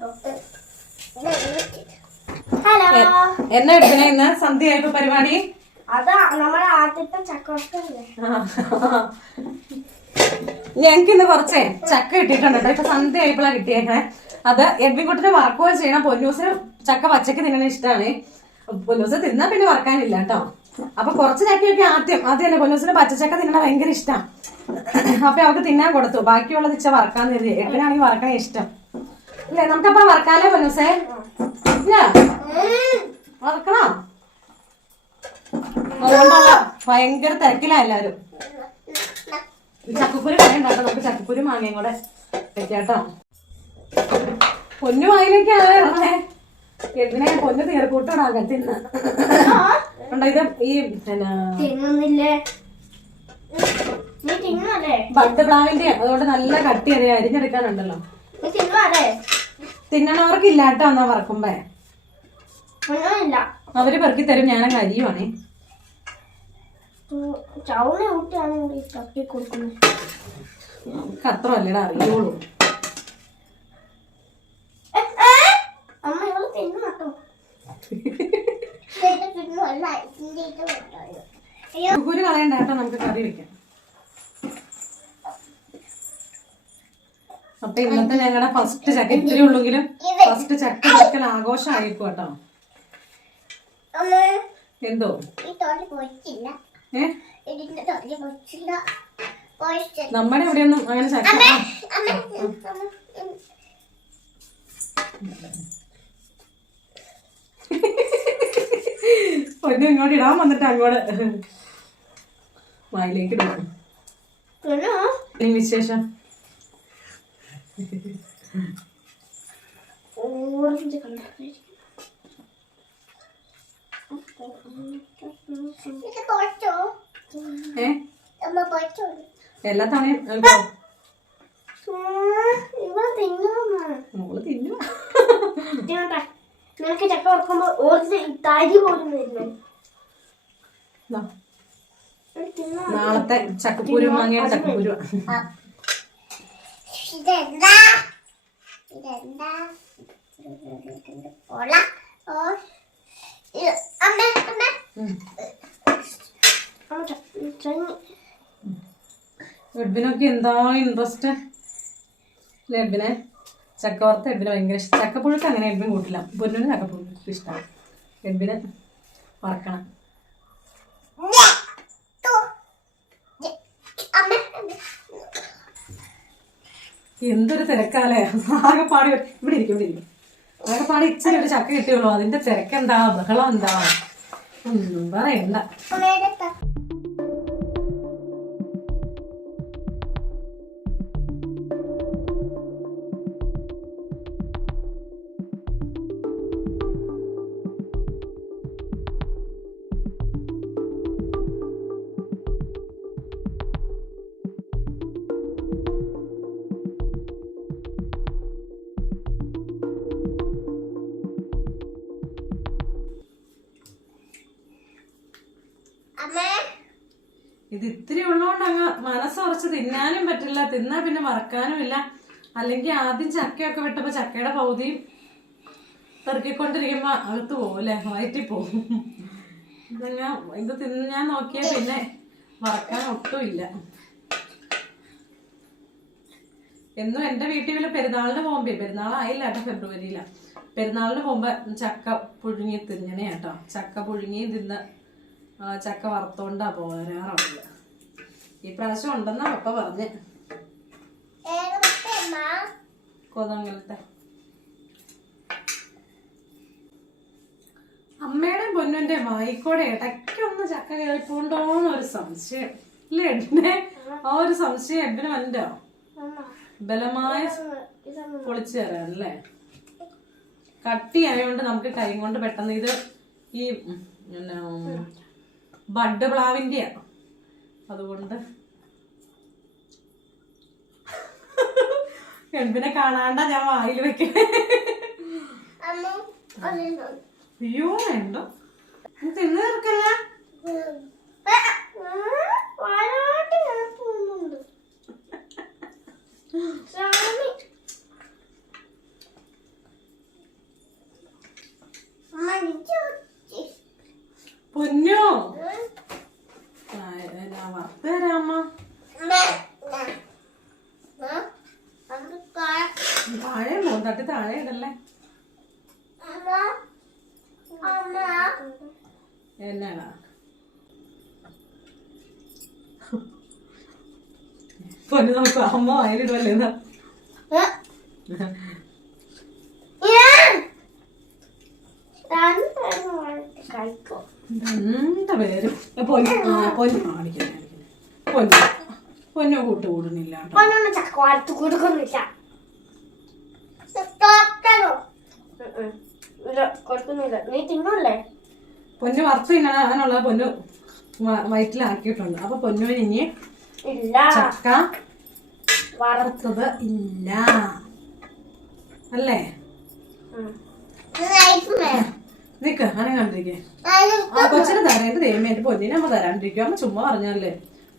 Hello, എന്നാ എടുക്കണേ ഇന്ന് സന്ധ്യയായപ്പോ പരിപാടി? അതാ നമ്മുടെ ആദ്യത്തെ ചക്കവറക്കല്ലേ. ഞങ്ങക്ക് ഇന്ന് കുറച്ചേ ചക്ക കിട്ടിയിട്ടുണ്ട് കേട്ടോ. ഇപ്പൊ സന്ധ്യ ആയപ്പോഴാണ് കിട്ടിയേക്കണേ. അത് എഡ്വിൻകുട്ടിനെ വറക്കുകയോ ചെയ്യണം. പൊന്നൂസിന് ചക്ക പച്ചക്ക് തിന്നണ ഇഷ്ടമാണ്. പൊന്നൂസ് തിന്നാ പിന്നെ വറക്കാനില്ല കേട്ടോ. അപ്പൊ കുറച്ച് ചക്കയൊക്കെ ആദ്യം തന്നെ പൊന്നൂസിന് പച്ചച്ചക്ക തിന്നണ ഭയങ്കര ഇഷ്ടം. അപ്പൊ അവർക്ക് തിന്നാൻ കൊടുത്തു. ബാക്കിയുള്ളത് ഇച്ച വറക്കാന്ന് കരുതി. എഡ്വിനാണെങ്കിൽ വറക്കണ ഇഷ്ടം ഇല്ലേ? നമുക്കപ്പ വറക്കാലേ പൊന്നൂസേ? വറക്കണോ? അതുകൊണ്ടുള്ള ഭയങ്കര തിരക്കിലാ എല്ലാരും. ചക്കക്കുരു കളയുണ്ടാട്ടോ. നമുക്ക് ചക്കക്കുരു മാങ്ങയും കൂടെ വെക്കാട്ടോ. പൊന്നു വായിലേക്കാണ് ഇറങ്ങേ. എഡിനെ പൊന്നു തീർക്കൂട്ടോടാകാൻ തിന്ന ഇത് ഈ ബഡ് പ്ലാവിന്റെ അതുകൊണ്ട് നല്ല കട്ടി അറിയാം. അരിഞ്ഞെടുക്കാനുണ്ടല്ലോ. തിന്നണവർക്കില്ല കേട്ടോ. എന്നാ വറക്കുമ്പേ അവര് പെറുക്കി തരും. ഞാനങ്ങ് അരിയുവാണേ. നമുക്ക് അത്രല്ലേടാ അറിയുള്ളൂ. കുരു കളയണ്ട കേട്ടോ. നമുക്ക് കറി വെക്കാം. അപ്പൊ ഇന്നത്തെ ഞങ്ങളുടെ ഫസ്റ്റ് ചക്ക ഇത്തിരി ഉള്ളെങ്കിലും ഫസ്റ്റ് ചക്ക വെക്കൽ ആഘോഷമായിരിക്കും കേട്ടോ. എന്തോ നമ്മുടെ എവിടെയൊന്നും അങ്ങനെ ചക്ക പൊന്നു ഇങ്ങോട്ട് ഇടാൻ വന്നിട്ട് അങ്ങോട്ട് വായിലേക്ക് ഇടും. വിശേഷം എല്ലാ തവണയും മോള് തിന്നു. നിനക്ക് ചക്ക വറക്കുമ്പോ തരി പോലും വരുന്നു. നാളത്തെ ചക്കക്കുരു മാങ്ങയുടെ ചക്കക്കുരു. എഡ്വിനൊക്കെ എന്താ ഇൻട്രസ്റ്റ് എഡ്വിനെ ചക്ക വറുത്ത. എഡ്വിന് ഭയങ്കര ഇഷ്ടം. ചക്കപ്പുഴുക്ക് അങ്ങനെ എഡ്വിൻ കൂട്ടില്ല. പൊന്നിന് ചക്കപ്പുഴുക്ക് ഇഷ്ടമാണ്. എഡ്വിന് വറക്കണം. എന്തൊരു തിരക്കാലേ. ആകെപ്പാടി ഇവിടെ ഇരിക്കും. ആകെപ്പാടി ഇച്ചിരി ഒരു ചക്ക കിട്ടിയുള്ളൂ. അതിന്റെ തിരക്കെന്താ, ബഹളം എന്താ ഒന്നും പറയണ്ട. ഇത് ഇത്തിരി ഉള്ളതുകൊണ്ട് അങ്ങ് മനസ്സുറച്ച് തിന്നാനും പറ്റില്ല. തിന്നാ പിന്നെ വറക്കാനും ഇല്ല. അല്ലെങ്കിൽ ആദ്യം ചക്കയൊക്കെ വിട്ടപ്പോ ചക്കയുടെ പൗതിയും തെറുക്കിക്കൊണ്ടിരിക്കുമ്പോ അകത്ത് പോകും അല്ലെ, വയറ്റി പോകും. ഇത് തിന്ന് ഞാൻ നോക്കിയാ പിന്നെ വറക്കാൻ ഒട്ടും ഇല്ല. എന്നും എന്റെ വീട്ടിൽ വല്ല പെരുന്നാളിന് പോകുമ്പോ, പെരുന്നാളായില്ല കേട്ടോ, ഫെബ്രുവരിയില. പെരുന്നാളിന് പോകുമ്പോ ചക്ക പുഴുങ്ങി തിന്നണേ കേട്ടോ. ചക്ക പുഴുങ്ങി തിന്ന് ചക്ക വറുത്തോണ്ടാ പോരാറുള്ളത്. ഈ പ്രാവശ്യം ഉണ്ടെന്നാ പപ്പ പറഞ്ഞ്. കോതമംഗലത്തെ അമ്മയുടെയും പൊന്നുന്റെ വായിക്കോടെ ഇടയ്ക്കൊന്ന് ചക്ക കേൾപ്പുണ്ടോന്നൊരു സംശയം ഇല്ലേ എഡിനെ? ആ ഒരു സംശയം എഡിന് വന്നോ? ബലമായ പൊളിച്ചു തരാനല്ലേ. കട്ടി ആയതുകൊണ്ട് നമുക്ക് കൈ കൊണ്ട് പെട്ടെന്ന്. ഇത് ഈ ബഡ് പ്ലാവിന്റെ അതുകൊണ്ട് എഡിനെ കാണാണ്ട ഞാൻ വായിൽ വെക്കണേ. അയ്യോ വേണ്ട, തിന്നു തീർക്കല്ല. താഴെ പോകും, തട്ടി താഴെ ഇടല്ലേ. എന്നാണ് പൊന്നു നോക്കൂ, അമ്മ വയലിടുവല്ലേ. രണ്ടുപേരും പൊന്നു കാണിക്കുന്നു. പൊന്നു കൂട്ടുകൂടുന്നില്ല. നീ തിന്നല്ലേ? പൊന്നു വറുത്ത് തിന്നാനുള്ള പൊന്നു വയറ്റിലാക്കിയിട്ടുണ്ട്. അപ്പൊ പൊന്നുവിന് ഇനി ഇല്ല, ചക്ക വറുത്തത് ഇല്ല അല്ലേ? നിക്ക് അങ്ങനെ കണ്ടിരിക്കേ. ആ കൊച്ചിന് തരാം. എന്റെ ദൈവമായിട്ട് പൊന്നിനെ അമ്മ തരാണ്ടിരിക്കും. അമ്മ ചുമ്മാ പറഞ്ഞാലേ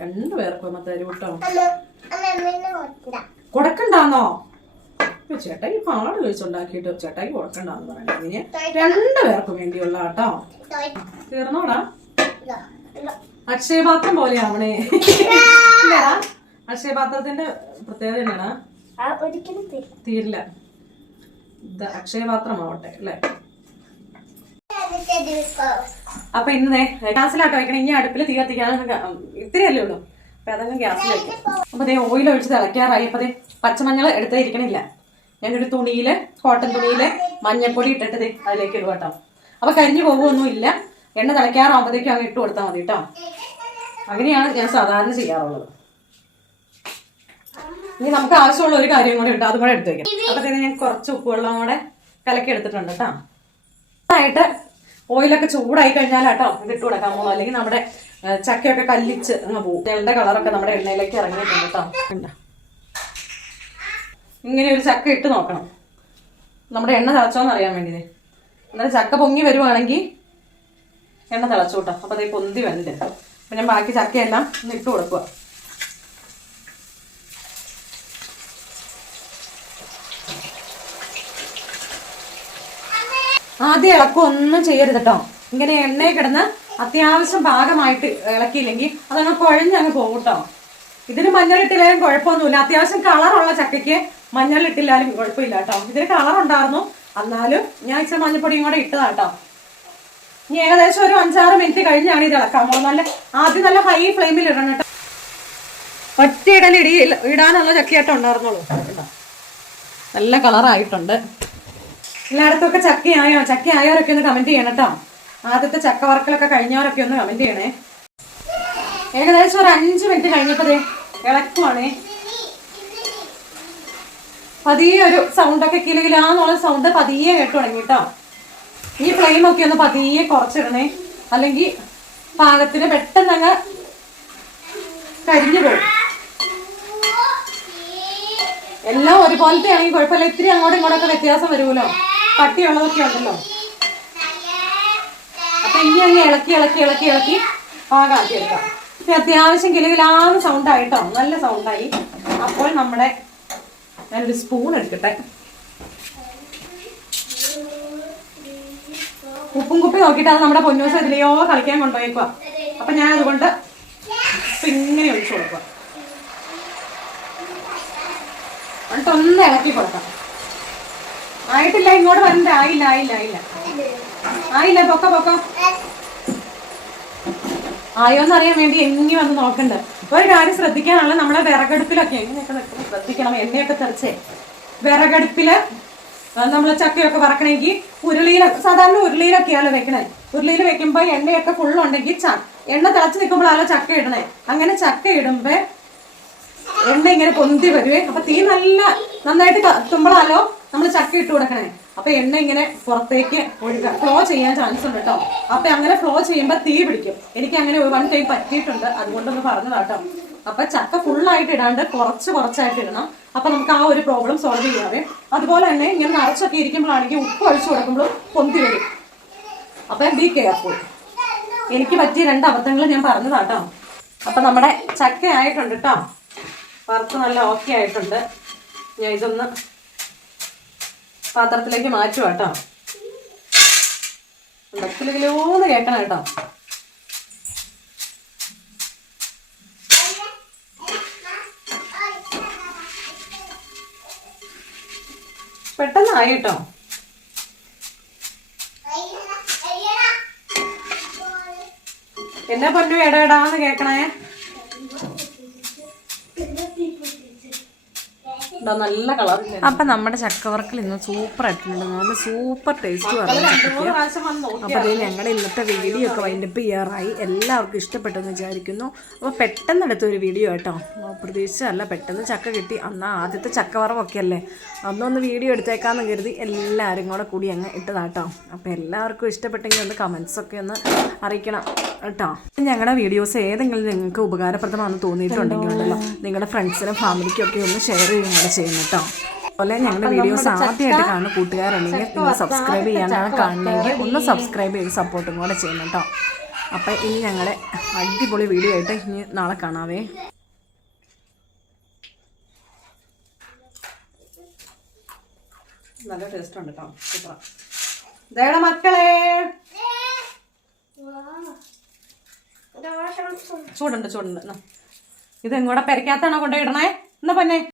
രണ്ടുപേർക്കും അമ്മ തരും കേട്ടോ. കൊടുക്കണ്ടാന്നോ? ചേട്ടായി പാട് കഴിച്ചുണ്ടാക്കിയിട്ട് ചേട്ടായി കൊടുക്കണ്ടെന്ന് പറയണേ. ഇതിന് രണ്ടുപേർക്കും വേണ്ടിയുള്ള കേട്ടോ. തീർന്നോടാ? അക്ഷയപാത്രം പോലെ ആവണേ. ഇല്ലടാ, അക്ഷയപാത്രത്തിന്റെ പ്രത്യേകത തന്നെയാണ്, തീരില്ല. ഇത് അക്ഷയപാത്രമാവട്ടെ അല്ലേ? അപ്പൊ ഇന്നേ ഗ്യാസിലാട്ടോ വയ്ക്കണം. ഇനി അടുപ്പിൽ തീ കത്തിക്കാൻ ഇത്തിരിയല്ലേ ഉള്ളൂ. അപ്പൊ അതങ്ങ് ഗ്യാസിൽ വയ്ക്കും. അപ്പൊ അതേ ഓയിൽ ഒഴിച്ച് തിളയ്ക്കാറായി. അപ്പൊ അതേ പച്ചമഞ്ഞൾ എടുത്ത് ഇരിക്കണില്ല. ഞാനൊരു തുണിയില്, കോട്ടൺ തുണിയില് മഞ്ഞൾപ്പൊടി ഇട്ടിട്ട് അതിലേക്ക് ഇടുക കേട്ടോ. അപ്പൊ കരിഞ്ഞു പോകുമൊന്നും ഇല്ല. എണ്ണ തിളയ്ക്കാറാകുമ്പോഴത്തേക്കും അങ്ങ് ഇട്ട് കൊടുത്താൽ മതി കേട്ടോ. അങ്ങനെയാണ് ഞാൻ സാധാരണ ചെയ്യാറുള്ളത്. ഇനി നമുക്ക് ആവശ്യമുള്ള ഒരു കാര്യം കൂടെ ഉണ്ട്, അതും കൂടെ എടുത്ത് വെക്കാം. അപ്പത്തേക്ക് ഞാൻ കുറച്ച് ഉപ്പുവെള്ളം കൂടെ കലക്കി എടുത്തിട്ടുണ്ട് കേട്ടോ. ആയിട്ട് ഓയിലൊക്കെ ചൂടായി കഴിഞ്ഞാലാട്ടോ ഇത് ഇട്ട് കൊടുക്കാൻ പോകും. അല്ലെങ്കിൽ നമ്മുടെ ചക്കയൊക്കെ കല്ലിച്ച് അങ്ങ് പോകും. എണ്ണയുടെ കളറൊക്കെ നമ്മുടെ എണ്ണയിലേക്ക് ഇറങ്ങിയിട്ടുണ്ട് കേട്ടോ. ഇങ്ങനെ ഒരു ചക്ക ഇട്ട് നോക്കണം, നമ്മുടെ എണ്ണ തിളച്ചോന്ന് അറിയാൻ വേണ്ടിയേ. എന്നാലും ചക്ക പൊങ്ങി വരുവാണെങ്കിൽ എണ്ണ തിളച്ചു കേട്ടോ. അപ്പൊ അതേ പൊന്തി വന്നിട്ട് അപ്പൊ ഞാൻ ബാക്കി ചക്കയെല്ലാം ഒന്ന് ഇട്ട് കൊടുക്കുക. ആദ്യം ഇളക്കും ഒന്നും ചെയ്യരുത് കേട്ടോ. ഇങ്ങനെ എണ്ണയിൽ കിടന്ന് അത്യാവശ്യം ഭാഗമായിട്ട് ഇളക്കിയില്ലെങ്കിൽ അതങ്ങ് കുഴഞ്ഞങ്ങ് പോകും കേട്ടോ. ഇതിന് മഞ്ഞളിട്ടില്ലാലും കുഴപ്പമൊന്നുമില്ല. അത്യാവശ്യം കളറുള്ള ചക്കയ്ക്ക് മഞ്ഞളിട്ടില്ലാലും കുഴപ്പമില്ല കേട്ടോ. ഇതിന് കളർ ഉണ്ടായിരുന്നു, എന്നാലും ഞാൻ ഇച്ചിരി മഞ്ഞപ്പൊടിയും കൂടെ ഇട്ടതാ കേട്ടോ. ഇനി ഏകദേശം ഒരു 5-6 മിനിറ്റ് കഴിഞ്ഞാണ് ഇത് ഇളക്കാൻ പോകുന്നത്. ആദ്യം നല്ല ഹൈ ഫ്ലെയിമിൽ ഇടണം കേട്ടോ. ഒറ്റ ഇടാനുള്ള ചക്കയായിട്ട് ഉണ്ടായിരുന്നുള്ളൂ. നല്ല കളറായിട്ടുണ്ട്. എല്ലായിടത്തൊക്കെ ചക്കയായവരൊക്കെ ഒന്ന് കമന്റ് ചെയ്യണം കേട്ടോ. ആദ്യത്തെ ചക്ക വറക്കലൊക്കെ കഴിഞ്ഞവരൊക്കെ ഒന്ന് കമന്റ് ചെയ്യണേ. ഏകദേശം ഒരു 5 മിനിറ്റ് കഴിഞ്ഞപ്പോഴേ ഇളക്കുവാണേ. പതിയെ ഒരു സൗണ്ടൊക്കെ കിലുകിലാന്നുള്ള സൗണ്ട് പതിയെ കേട്ടു തുടങ്ങി കേട്ടോ. ഈ ഫ്ലെയിമൊക്കെ ഒന്ന് പതിയെ കുറച്ചിടണേ, അല്ലെങ്കിൽ പാകത്തിന് പെട്ടെന്ന് അങ്ങ് കരിഞ്ഞു പോകും. എല്ലാം ഒരുപോലത്തെ ആണെങ്കിൽ കുഴപ്പമില്ല. ഇത്തിരി അങ്ങോട്ടും ഇങ്ങോട്ടൊക്കെ വ്യത്യാസം വരുമല്ലോ, കട്ടിയുള്ളതൊക്കെ ഉണ്ടല്ലോ. അപ്പൊ ഇനി അങ്ങ് ഇളക്കി പാകാക്കി എടുക്കാം. അത്യാവശ്യം കിലുകിലാന്ന് സൗണ്ടായിട്ടോ, നല്ല സൗണ്ടായി. അപ്പോൾ നമ്മുടെ ഞാനൊരു സ്പൂൺ എടുക്കട്ടെ. ഉപ്പും കുപ്പി നോക്കിയിട്ടാണ് നമ്മുടെ പൊന്നൂസ് ഇതിലെയോ കളിക്കാൻ കൊണ്ടുപോയേക്കുക. അപ്പൊ ഞാൻ അതുകൊണ്ട് ഇങ്ങനെ ഒഴിച്ചു കൊടുക്കുക. എന്നിട്ട് ഒന്ന് ഇളക്കി കൊടുക്കാം. ആയിട്ടില്ല, ഇങ്ങോട്ട് വരണ്ട. ആയില്ല പൊക്ക ആയോന്ന് അറിയാൻ വേണ്ടി എങ്ങി വന്ന് നോക്കണ്ട. ഒരു കാര്യം ശ്രദ്ധിക്കാനുള്ള, നമ്മളെ വിറകടുപ്പിലൊക്കെ എങ്ങനെയൊക്കെ നിൽക്കണം ശ്രദ്ധിക്കണം. എണ്ണയൊക്കെ തെറിച്ചേ വിറകടുപ്പില് നമ്മള് ചക്കയൊക്കെ വറക്കണമെങ്കിൽ സാധാരണ ഉരുളിയിലൊക്കെയാണല്ലോ വെക്കണേ. ഉരുളിയിൽ വെക്കുമ്പോ എണ്ണയൊക്കെ ഫുള്ളുണ്ടെങ്കിൽ എണ്ണ തിളച്ച് നിൽക്കുമ്പോഴാണല്ലോ ചക്ക ഇടണേ. അങ്ങനെ ചക്ക ഇടുമ്പോ എണ്ണ ഇങ്ങനെ പൊന്തി വരുവേ. അപ്പൊ തീ നന്നായിട്ട് കത്തുമ്പോഴാലോ നമ്മൾ ചക്ക ഇട്ട് കൊടുക്കണേ. അപ്പൊ എണ്ണ ഇങ്ങനെ പുറത്തേക്ക് ഫ്ലോ ചെയ്യാൻ ചാൻസ് ഉണ്ട് കേട്ടോ. അപ്പൊ അങ്ങനെ ഫ്ലോ ചെയ്യുമ്പോ തീ പിടിക്കും. എനിക്ക് അങ്ങനെ 1 ടൈം പറ്റിയിട്ടുണ്ട്, അതുകൊണ്ടൊന്ന് പറഞ്ഞതാട്ടോ. അപ്പൊ ചക്ക ഫുള്ളായിട്ട് ഇടാണ്ട് കുറച്ചായിട്ട് ഇടണം. അപ്പൊ നമുക്ക് ആ ഒരു പ്രോബ്ലം സോൾവ് ചെയ്യാവേ. അതുപോലെ തന്നെ ഇങ്ങനെ നിറച്ചൊക്കെ ഇരിക്കുമ്പോഴാണെങ്കിൽ ഉപ്പ് ഒഴിച്ചു കൊടുക്കുമ്പോഴും പൊന്തി വരും. അപ്പൊ ബി കെയർഫുൾ. എനിക്ക് പറ്റിയ 2 അബദ്ധങ്ങൾ ഞാൻ പറഞ്ഞതാട്ടോ. അപ്പൊ നമ്മുടെ ചക്ക ആയിട്ടുണ്ട് കേട്ടോ. വറുത്ത് നല്ല ഓക്കെ ആയിട്ടുണ്ട്. ഞാൻ ഇതൊന്ന് പാത്രത്തിലേക്ക് മാറ്റുക കേട്ടോ. കിലോന്ന് കേൾക്കണം കേട്ടോ. പെട്ടെന്നായി കേട്ടോ. എന്നാ പൊന്നു എടാന്ന് കേക്കണേ. നല്ല കളർ. അപ്പൊ നമ്മുടെ ചക്കവറക്കൽ ഇന്ന് സൂപ്പർ ആയിട്ടുണ്ട്. നല്ല സൂപ്പർ ടേസ്റ്റ്. അപ്പൊ അതേ ഞങ്ങളുടെ ഇന്നത്തെ വീഡിയോ ഒക്കെ വൈൻഡപ്പ് ചെയ്യാറായി. എല്ലാവർക്കും ഇഷ്ടപ്പെട്ടെന്ന് വിചാരിക്കുന്നു. അപ്പോൾ പെട്ടെന്ന് എടുത്തൊരു വീഡിയോ കേട്ടോ. പ്രതീക്ഷിച്ചല്ല, പെട്ടെന്ന് ചക്ക കിട്ടി. അന്ന് ആദ്യത്തെ ചക്കവറവൊക്കെ അല്ലേ, അന്നൊന്ന് വീഡിയോ എടുത്തേക്കാന്ന് കരുതി എല്ലാവരും കൂടി അങ്ങ് ഇട്ടതാട്ടോ. അപ്പോൾ എല്ലാവർക്കും ഇഷ്ടപ്പെട്ടെങ്കിൽ ഒന്ന് കമൻസൊക്കെ ഒന്ന് അറിയിക്കണം കേട്ടോ. ഞങ്ങളുടെ വീഡിയോസ് ഏതെങ്കിലും നിങ്ങൾക്ക് ഉപകാരപ്രദമാണെന്ന് തോന്നിയിട്ടുണ്ടെങ്കിൽ ഉണ്ടല്ലോ, നിങ്ങളുടെ ഫ്രണ്ട്സിനും ഫാമിലിക്കും ഒക്കെ ഒന്ന് ഷെയർ ചെയ്യുകയും കൂടെ ചെയ്യുന്നു കേട്ടോ. അതുപോലെ ഞങ്ങളുടെ വീഡിയോസ് ആദ്യമായിട്ട് കാണുന്ന കൂട്ടുകാരുണ്ടെങ്കിൽ നിങ്ങൾ സബ്സ്ക്രൈബ് ചെയ്യാനാണ് കാണണമെങ്കിൽ ഒന്ന് സബ്സ്ക്രൈബ് ചെയ്ത് സപ്പോർട്ടും കൂടെ ചെയ്യണം കേട്ടോ. അപ്പം ഇനി ഞങ്ങളുടെ അടിപൊളി വീഡിയോ ആയിട്ട് ഇനി നാളെ കാണാവേ. നല്ല ടേസ്റ്റ് ഉണ്ട് കേട്ടോ. സൂപ്പറാ. ഇതേടെ മക്കളെ ചൂടുണ്ട്. ഇതെങ്ങോടെ പെരക്കാത്താണോ കൊണ്ടുപോയിടണേ? എന്നാ പൊന്നെ